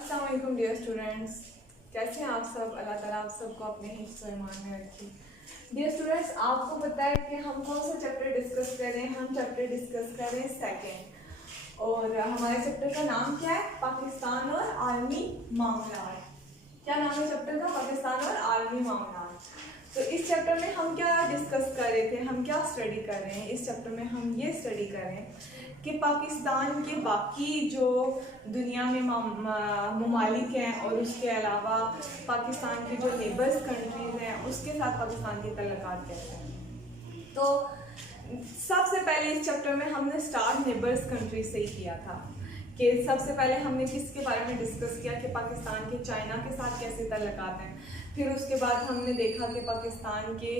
अस्सलाम वालेकुम dear students, कैसे हैं आप सब। अल्लाह ताला आप सबको अपने हिफ्ज़ व ईमान में रखे। डियर स्टूडेंट्स, आपको पता है कि हम कौन सा चैप्टर डिस्कस कर रहे हैं। हम चैप्टर डिस्कस कर रहे हैं सेकेंड, और हमारे चैप्टर का नाम क्या है? पाकिस्तान और आलमी मामलात। क्या नाम है चैप्टर का? पाकिस्तान और आलमी मामलात। तो इस चैप्टर में हम क्या डिस्कस कर रहे थे, हम क्या स्टडी कर रहे हैं? इस चैप्टर में हम ये स्टडी कर रहे हैं कि पाकिस्तान के बाकी जो दुनिया में ममालिक हैं और उसके अलावा पाकिस्तान की जो नेबर्स कंट्रीज़ हैं उसके साथ पाकिस्तान के तल्लुकात कैसे हैं। तो सबसे पहले इस चैप्टर में हमने स्टार्ट नेबर्स कंट्री से ही किया था कि सबसे पहले हमने किसके बारे में डिस्कस किया कि पाकिस्तान के चाइना के साथ कैसे तल्लुकात हैं। फिर उसके बाद हमने देखा कि पाकिस्तान के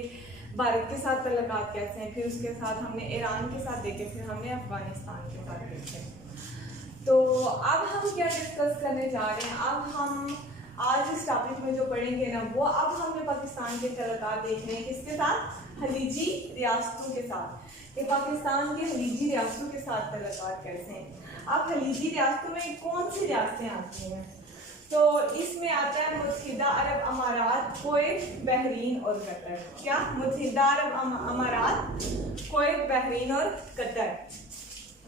भारत के साथ तल्लुकात कैसे हैं। फिर उसके साथ हमने ईरान के साथ देखे, फिर हमने अफगानिस्तान के साथ देखे। तो अब हम क्या डिस्कस करने जा रहे हैं? अब हम आज इस टॉपिक में जो पढ़ेंगे ना, वो अब हमने पाकिस्तान के तल्लुकात देखने हैं किसके साथ? खलीजी रियासतों के साथ। कि पाकिस्तान के खलीजी रियासतों के साथ तल्लुकात कैसे हैं। अब खलीजी रियासतों में कौन सी रियासतें आती हैं? तो इसमें आता है मुत्तहिदा अरब अमारात, कुवैत, बहरीन और कतर। क्या? मुत्तहिदा अरब अमारात, कुवैत, बहरीन और कतर।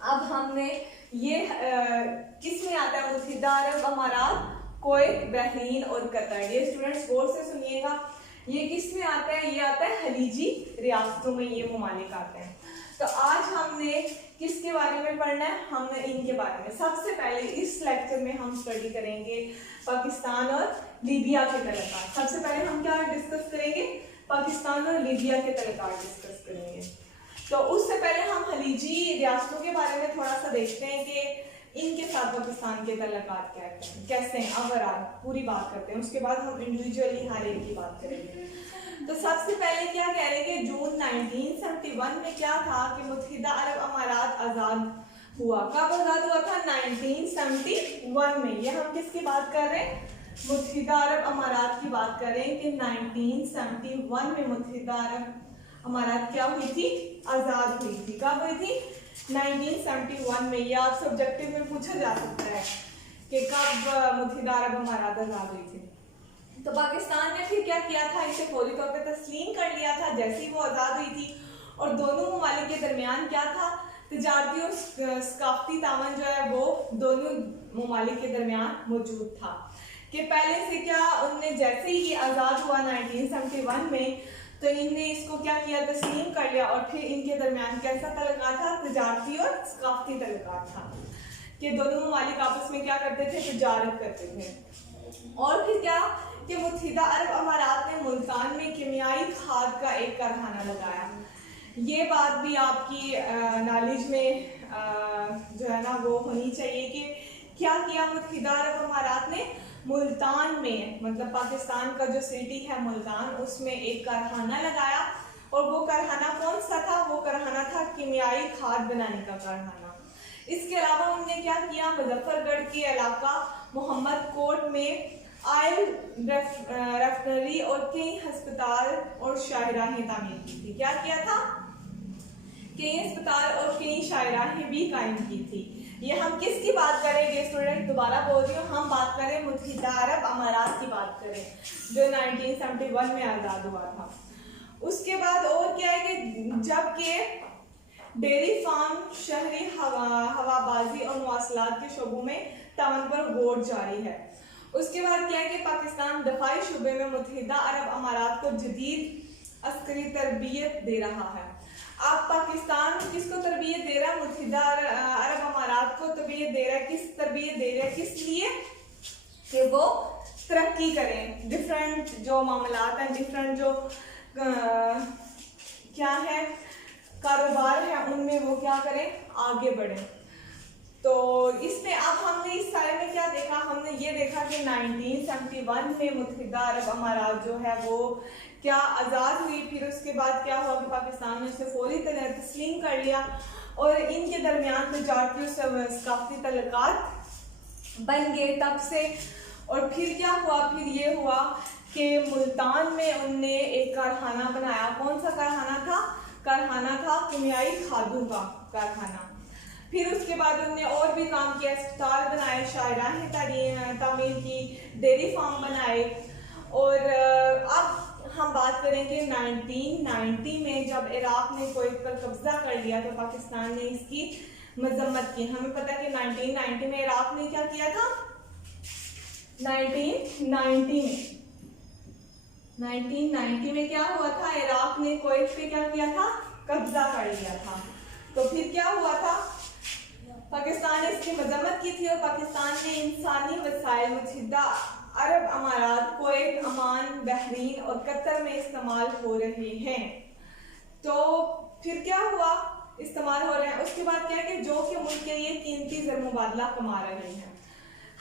अब हमने ये किस में आता है? मुत्तहिदा अरब अमारात, कुवैत, बहरीन और कतर। ये स्टूडेंट्स गौर से सुनिएगा, ये किस में आता है? ये आता है खलीजी रियासतों में, ये ममालिक आते हैं। तो आज हमने किसके बारे में पढ़ना है? हमने इनके बारे में। सबसे पहले इस लेक्चर में हम स्टडी करेंगे पाकिस्तान और लीबिया के तल्लुकात। सबसे पहले हम क्या डिस्कस करेंगे? पाकिस्तान और लीबिया के तल्लुकात डिस्कस करेंगे। तो उससे पहले हम खलीजी रियासतों के बारे में थोड़ा सा देखते हैं कि इनके साथ पाकिस्तान के तल्लुकात कैसे हैं। ओवरऑल पूरी बात करते हैं, उसके बाद हम इंडिविजुअली हर एक की बात करेंगे। तो सबसे पहले क्या कह रहे हैं कि जून 1971 में क्या था कि मुत्तहिदा अरब अमारात आज़ाद हुआ। कब आज़ाद हुआ था? 1971 में। ये हम किसकी बात कर रहे हैं? मुत्तहिदा अरब अमारात की बात कर रहे हैं कि 1971 में मुत्तहिदा अरब अमारात क्या हुई थी? आज़ाद हुई थी। कब हुई थी? 1971 में। ये आप सब्जेक्टिव में पूछा जा सकता है कि कब मुत्तहिदा अरब अमारात आज़ाद हुई थी। तो पाकिस्तान ने फिर क्या किया था? इसे फौरी तौर पे तस्लीम कर लिया था जैसे ही वो आज़ाद हुई थी। और दोनों ममालिक के दरमियान क्या था? तिजारती और सकाफती तावन जो है वो दोनों ममालिक के दरमियान मौजूद था। कि पहले से क्या उनने जैसे ही ये आज़ाद हुआ 1971 में, तो इनने इसको क्या किया? तस्लीम कर लिया। और फिर इनके दरमियान कैसा तल्लुकात था? तिजारती और सकाफती तल्लुकात था कि दोनों ममालिक आपस में क्या करते थे? तिजारत करते थे। और फिर क्या कि मुत्तहिदा अरब अमारात ने मुल्तान में कीमियाई खाद का एक कारखाना लगाया। ये बात भी आपकी नॉलेज में जो है ना वो होनी चाहिए कि क्या किया मुत्तहिदा अरब अमारात ने? मुल्तान में, मतलब पाकिस्तान का जो सिटी है मुल्तान, उसमें एक कारखाना लगाया। और वो कारखाना कौन सा था? वो कारखाना था कीमियाई खाद बनाने का कारखाना। इसके अलावा उन्होंने क्या किया? मुजफ्फरगढ़ के इलाका मोहम्मद कोट में ऑयल रेफिनरी और कई अस्पताल और शाहराहें तामीर की थी। क्या किया था? कई अस्पताल और कई शाहराहें भी कायम की थी। ये हम किसकी बात करेंगे स्टूडेंट? दोबारा बोल रही हूँ, हम बात करें मुत्तहिदा अरब अमारात की बात करें जो 1971 में आज़ाद हुआ था। उसके बाद और क्या है कि जबकि डेयरी फार्म, शहरी हवाबाजी और मवासलात के शोबों में तावन पर गौर जारी है। उसके बाद क्या है कि पाकिस्तान दफाई शोबे में मुत्तहिदा अरब अमारात को जदीद अस्करी तरबियत दे रहा है। अब पाकिस्तान किसको तरबियत दे रहा है? मुत्तहिदा अरब अमारात को तरबियत दे रहा है। किस तरबियत दे रहा है? किस लिए? कि वो तरक्की करें। डिफरेंट जो मामलात हैं, डिफरेंट जो क्या है कारोबार है, उनमें वो क्या करें? आगे बढ़े। तो इसमें अब हमने इस सारे में क्या देखा? हमने ये देखा कि 1971 में मुत्तहिदा अरब अमारात जो है वो क्या आज़ाद हुई। फिर उसके बाद क्या हुआ कि पाकिस्तान ने उसे फौरी तस्लीम कर लिया और इनके दरमियान तिजारती और सकाफती तल्लुकात बन गए तब से। और फिर क्या हुआ? फिर ये हुआ कि मुल्तान में उनने एक कारखाना बनाया। कौन सा कारखाना था? कारखाना था कीमियाई खादों का कारखाना। फिर उसके बाद उन्होंने और भी काम किया, अस्पताल बनाए, शायरान तामीर की, डेयरी फार्म बनाए। और अब हम बात करेंगे 1990 में जब इराक ने कुवैत पर कब्जा कर लिया तो पाकिस्तान ने इसकी मजम्मत की। हमें पता है कि 1990 में इराक ने क्या किया था, 1990 में क्या हुआ था, इराक ने कुवैत पे क्या किया था, कब्जा कर लिया था। तो फिर क्या हुआ था, पाकिस्तान ने इसकी मजम्मत की थी और पाकिस्तान ने इंसानी वसाइल मुत्तहिदा अरब अमारात, कुवैत, अमान, बहरीन और कतर में इस्तेमाल हो रहे हैं। तो फिर क्या हुआ, इस्तेमाल हो रहे हैं, उसके बाद क्या है कि जो कि मुल्क के लिए कीमती ज़र मुबादला कमा रहे हैं।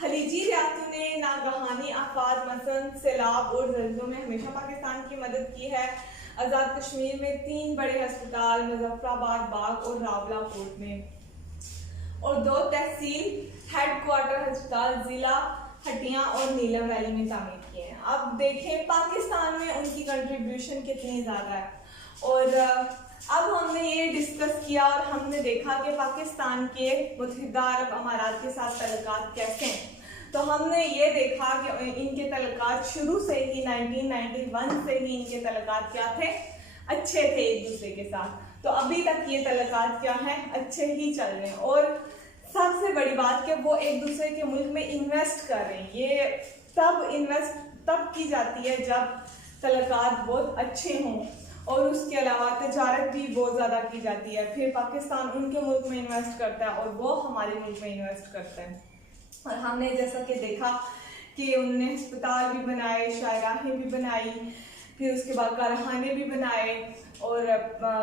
खलीजी रियासतों ने नागहानी आफात मसलन सैलाब और जल्जलों में हमेशा पाकिस्तान की मदद की है। आज़ाद कश्मीर में 3 बड़े अस्पताल मुजफ्फराबाद, बाग और रावलाकोट में, और 2 तहसील हेडक्वार्टर अस्पताल जिला हटिया और नीलम वैली में तामीर किए हैं। अब देखें पाकिस्तान में उनकी कंट्रीब्यूशन कितनी ज़्यादा है। और अब हमने ये डिस्कस किया और हमने देखा कि पाकिस्तान के मुत्तहिदा अरब अमारात के साथ तल्लुकात कैसे हैं। तो हमने ये देखा कि इनके तल्लुकात शुरू से ही 1991 से ही इनके तल्लुकात क्या थे, अच्छे थे एक दूसरे के साथ। तो अभी तक ये तल्लुकात क्या हैं, अच्छे ही चल रहे हैं। और सबसे बड़ी बात कि वो एक दूसरे के मुल्क में इन्वेस्ट कर रहे हैं। ये तब की जाती है जब तल्लुकात बहुत अच्छे हों, और उसके अलावा तजारत भी बहुत ज़्यादा की जाती है। फिर पाकिस्तान उनके मुल्क में इन्वेस्ट करता है और वो हमारे मुल्क में इन्वेस्ट करता है। और हमने जैसा कि देखा कि उन्होंने अस्पताल भी बनाए, शायराहें भी बनाई, फिर उसके बाद कारखाने भी बनाए, और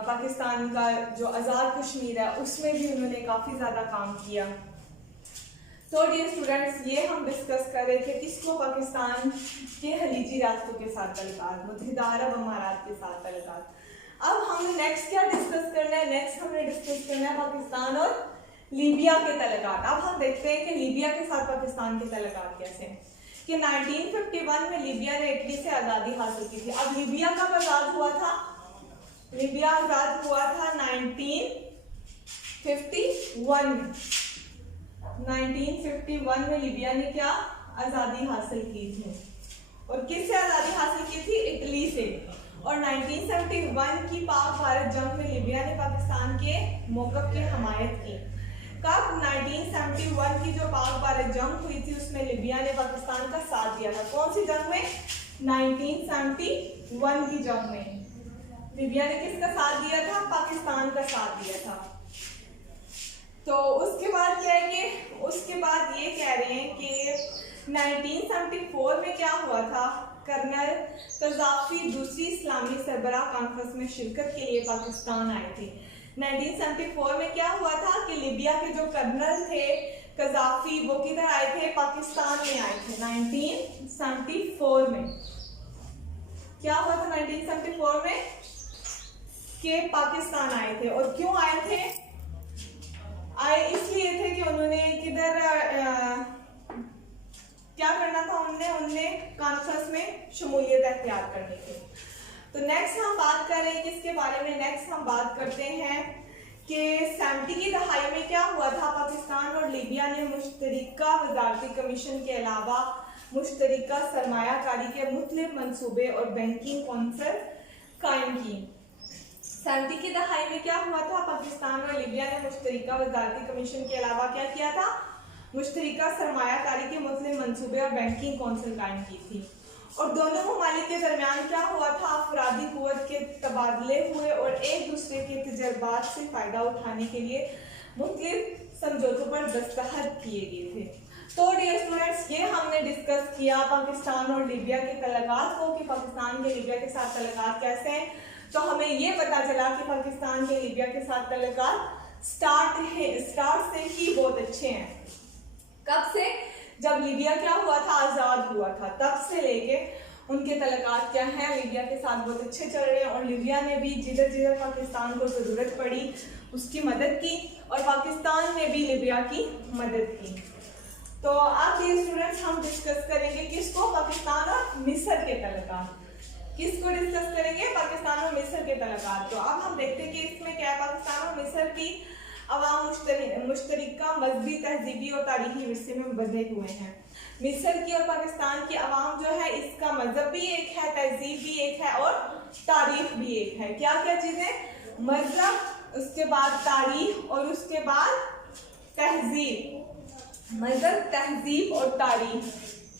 पाकिस्तान का जो आज़ाद कश्मीर है उसमें भी उन्होंने काफ़ी ज़्यादा काम किया। तो डियर स्टूडेंट्स, ये हम डिस्कस कर रहे थे किसको, पाकिस्तान के खलीजी रियासतों के साथ तल्लुकात, मुत्तहिदा अरब अमारात के साथ तल्लुकात। अब हमने नेक्स्ट क्या डिस्कस करना है, नेक्स्ट हमने डिस्कस करना है पाकिस्तान और लीबिया के तल्लुकात। अब हम देखते हैं कि लीबिया के साथ पाकिस्तान के तल्लुकात कैसे हैं। कि 1951 में लीबिया ने इटली से आज़ादी हासिल की थी। अब लीबिया कब आज़ाद हुआ था, लीबिया आज़ाद हुआ था 1951 में लीबिया ने क्या आज़ादी हासिल की थी। और किससे आज़ादी हासिल की थी, इटली से। और 1971 की पाक भारत जंग में लीबिया ने पाकिस्तान के मौक़िफ़ की हमायत की। कब, 1971 की जो पाक भारत जंग हुई थी उसमें लीबिया ने पाकिस्तान का साथ दिया था। कौन सी जंग में, 1971 की जंग में लीबिया ने किसका साथ दिया था, पाकिस्तान का साथ दिया था। तो उसके बाद क्या है कि उसके बाद ये कह रहे हैं कि 1974 में क्या हुआ था, कर्नल कज़ाफ़ी दूसरी इस्लामी सरबराह कॉन्फ्रेंस में शिरकत के लिए पाकिस्तान आए थे। 1974 में क्या हुआ था कि लीबिया के जो कर्नल थे कज़ाफ़ी, वो किधर आए थे, पाकिस्तान में आए थे। 1974 में क्या हुआ था, 1974 में कि पाकिस्तान आए थे। और क्यों आए थे, आए इसलिए थे कि उन्होंने किधर क्या करना था, उनने कॉन्फ्रेंस में शमूलियत अख्तियार करनी थी। तो नेक्स्ट हम बात कर रहे हैं किसके बारे में, नेक्स्ट हम बात करते हैं कि 70 की दहाई में क्या हुआ था, पाकिस्तान और लीबिया ने मुश्तरका वजारती कमीशन के अलावा मुश्तरका सरमायाकारी के मुख्तलिफ मंसूबे और बैंकिंग कौंसिल कायम की। 70 की दहाई में क्या हुआ था, पाकिस्तान और लीबिया ने मुश्तरका वजारती कमीशन के अलावा क्या किया था, मुश्तरका सरमायाकारी के मुख्तलिफ मंसूबे और बैंकिंग कौंसिल कायम की थी। और दोनों ममालिक के दरमियान क्या हुआ था, अफरादी कुव्वत के तबादले हुए और एक दूसरे के तजर्बात से फ़ायदा उठाने के लिए मुख्तलिफ समझौतों पर दस्तखत किए गए थे। तो डियर स्टूडेंट्स, ये हमने डिस्कस किया पाकिस्तान और लीबिया के तल्लुकात को कि पाकिस्तान के लीबिया के साथ तल्लुकात कैसे हैं। तो हमें ये पता चला कि पाकिस्तान के लीबिया के साथ तल्लुकात स्टार्ट से ही बहुत अच्छे हैं। कब से, जब लीबिया क्या हुआ था, आज़ाद हुआ था, तब से लेके उनके तल्लुकात क्या हैं, लीबिया के साथ बहुत अच्छे चल रहे हैं। और लीबिया ने भी जिधर जिधर पाकिस्तान को ज़रूरत पड़ी उसकी मदद की, और पाकिस्तान ने भी लीबिया की मदद की। तो अब ये स्टूडेंट्स हम डिस्कस करेंगे किसको, पाकिस्तान और मिस्र के तल्लुकात। किसको डिस्कस करेंगे, पाकिस्तान और मिस्र के तल्लुकात। तो अब हम देखते हैं कि इसमें क्या है, पाकिस्तान और मिस्र की अवाम मुश्तरका मजहबी, तहजीबी और तारीखी विरसे में बंधे हुए हैं। मिस्र की और पाकिस्तान की आवाम जो है, इसका मजहब भी एक है, तहजीब भी एक है और तारीख भी एक है। क्या क्या चीजें? मजहब, उसके बाद तारीख और उसके बाद तहजीब। मजहब, तहजीब और तारीख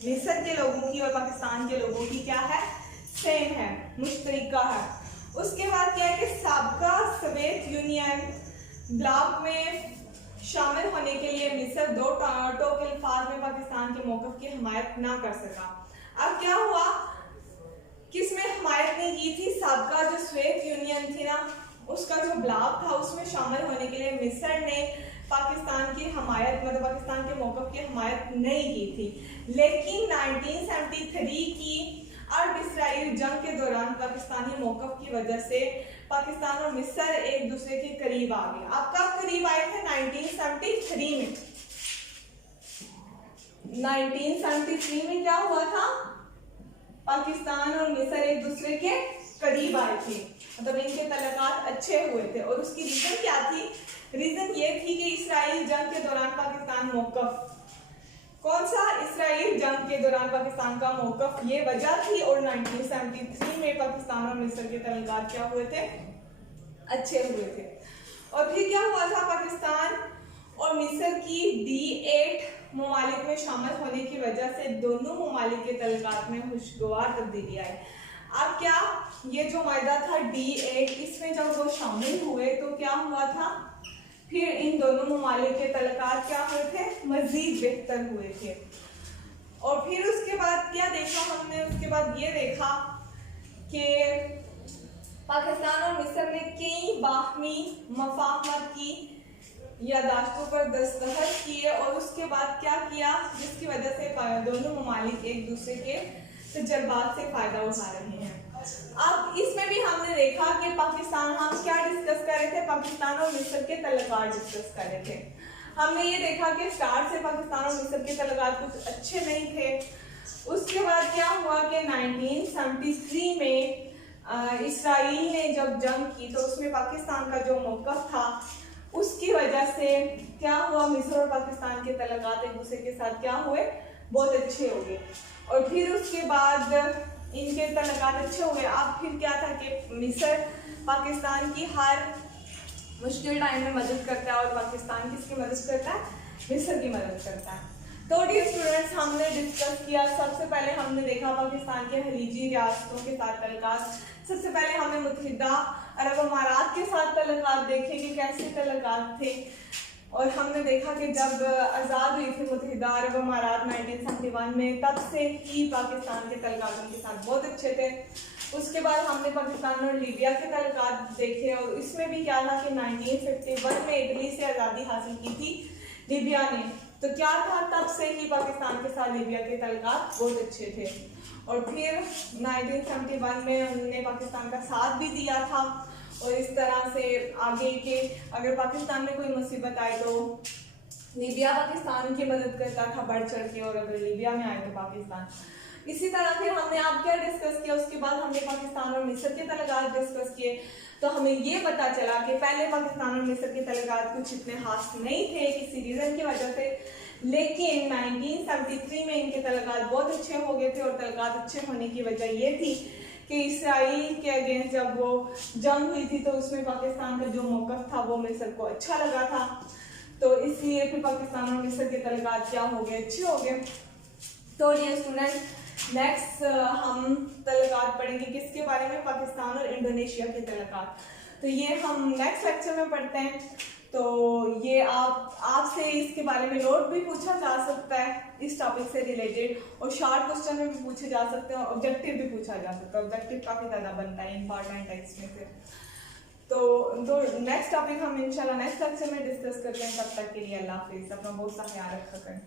मिस्र के लोगों की और पाकिस्तान के लोगों की क्या है? सेम है, मुश्तरका है। उसके बाद क्या है कि साबका सोवियत यूनियन ब्लॉक में शामिल होने के लिए मिस्र दो टोक अल्फाज में पाकिस्तान के मौक़िफ़ की हिमायत ना कर सका। अब क्या हुआ, किसमें हिमायत नहीं की थी? साबका जो सोवियत यूनियन थी ना, उसका जो ब्लॉक था उसमें शामिल होने के लिए मिस्र ने पाकिस्तान की हिमायत, मतलब पाकिस्तान के मौक़िफ़ की हिमायत नहीं की थी। लेकिन 1973 की अरब-इसराइल जंग के दौरान पाकिस्तानी मौक़िफ़ की वजह से पाकिस्तान और मिस्र एक दूसरे के करीब आ गए। अब कब करीब आए थे? 1973 में। 1973 में क्या हुआ था? पाकिस्तान और मिस्र एक दूसरे के करीब आए थे, मतलब इनके तल्लुकात अच्छे हुए थे। और उसकी रीजन क्या थी? रीजन ये थी कि इसराइल जंग के दौरान पाकिस्तान मौक़िफ़, कौन सा? इसराइल जंग के दौरान पाकिस्तान का मौक़िफ़, ये वजह थी। और 1973 में पाकिस्तान और मिस्र के तल्लुकात क्या हुए थे? अच्छे हुए थे। और फिर क्या हुआ था? पाकिस्तान और मिस्र की D8 ममालिक में शामिल होने की वजह से दोनों ममालिक के तल्लुकात में खुशगवार तब्दीली आई। अब क्या, ये जो मायदा था D8, इसमें जब वो शामिल हुए तो क्या हुआ था? फिर इन दोनों ममालिक के तल्लुकात क्या हुए थे? मजीद बेहतर हुए थे। और फिर उसके बाद क्या देखा हमने? उसके बाद ये देखा कि पाकिस्तान और मिस्र ने कई बाहमी मफाहमत की यादाश्तों पर दस्तखत किए और उसके बाद क्या किया, जिसकी वजह से दोनों ममालिक एक दूसरे के तजर्बात से फ़ायदा उठा रहे हैं। अब इसमें भी हमने देखा कि पाकिस्तान, हम क्या डिस्कस कर रहे थे? पाकिस्तान और मिस्र के तल्लुकात डिस्कस कर रहे थे। हमने ये देखा कि स्टार्ट से पाकिस्तान और मिस्र के तल्लुकात कुछ अच्छे नहीं थे। उसके बाद क्या हुआ कि 1973 में इसराइल ने जब जंग की तो उसमें पाकिस्तान का जो मौक़िफ़ था उसकी वजह से क्या हुआ, मिस्र और पाकिस्तान के तल्लुकात एक दूसरे के साथ क्या हुए? बहुत अच्छे हो गए। और फिर उसके बाद इनके तल्लुकात अच्छे हो गए। अब फिर क्या था कि मिस्र पाकिस्तान की हर मुश्किल टाइम में मदद करता है और पाकिस्तान किसकी मदद करता है? मिस्र की मदद करता है। तो डियर स्टूडेंट्स, हमने डिस्कस किया, सबसे पहले हमने देखा पाकिस्तान के खलीजी रियासतों के साथ तल्लुकात। सबसे पहले हमने मुत्तहिदा अरब अमारात के साथ तल्लुकात देखे कि कैसे तल्लुकात थे। और हमने देखा कि जब आज़ाद हुई थी मुत्तहिदा अरब अमारात 1971 में, तब से ही पाकिस्तान के तल्लुकात उनके साथ बहुत अच्छे थे। उसके बाद हमने पाकिस्तान और लीबिया के तल्लुकात देखे और इसमें भी क्या था कि 1951 में इटली से आज़ादी हासिल की थी लीबिया ने, तो क्या था, तब से ही पाकिस्तान के साथ लीबिया के तल्लुकात बहुत अच्छे थे। और फिर 1971 में उन्होंने पाकिस्तान का साथ भी दिया था। और इस तरह से आगे के अगर पाकिस्तान में कोई मुसीबत आए तो लीबिया पाकिस्तान की मदद करता था बढ़ चढ़ के, और अगर लीबिया में आए तो पाकिस्तान। इसी तरह फिर हमने आप क्या डिस्कस किया, उसके बाद हमने पाकिस्तान और मिस्र के तल्लुकात डिस्कस किए। तो हमें ये पता चला कि पहले पाकिस्तान और मिस्र के तल्लुकात कुछ इतने खास नहीं थे किसी रीज़न की वजह से, लेकिन 1973 में इनके तल्लुकात बहुत अच्छे हो गए थे। और तल्लुकात अच्छे होने की वजह ये थी कि इसराइल के अगेंस्ट जब वो जंग हुई थी तो उसमें पाकिस्तान का जो मौक़िफ़ था वो मिस्र को अच्छा लगा था, तो इसलिए फिर पाकिस्तान और मिस्र के तल्लुकात क्या हो गए? अच्छे हो गए। तो ये स्टूडेंट, नेक्स्ट हम तल्लुकात पढ़ेंगे किसके बारे में? पाकिस्तान और इंडोनेशिया के तल्लुकात। तो ये हम नेक्स्ट लेक्चर में पढ़ते हैं। तो ये आपसे इसके बारे में नोट भी पूछा जा सकता है इस टॉपिक से रिलेटेड, और शॉर्ट क्वेश्चन में भी पूछे जा सकते हैं और ऑब्जेक्टिव भी पूछा जा सकता है। ऑब्जेक्टिव काफ़ी ज़्यादा बनता है, इंपॉर्टेंट है इसमें से। तो नेक्स्ट टॉपिक हम इंशाल्लाह नेक्स्ट लेक्चर में डिस्कस करते हैं। तब तक के लिए अल्लाह हाफिज़, अपना बहुत सा ख्याल रखा करें।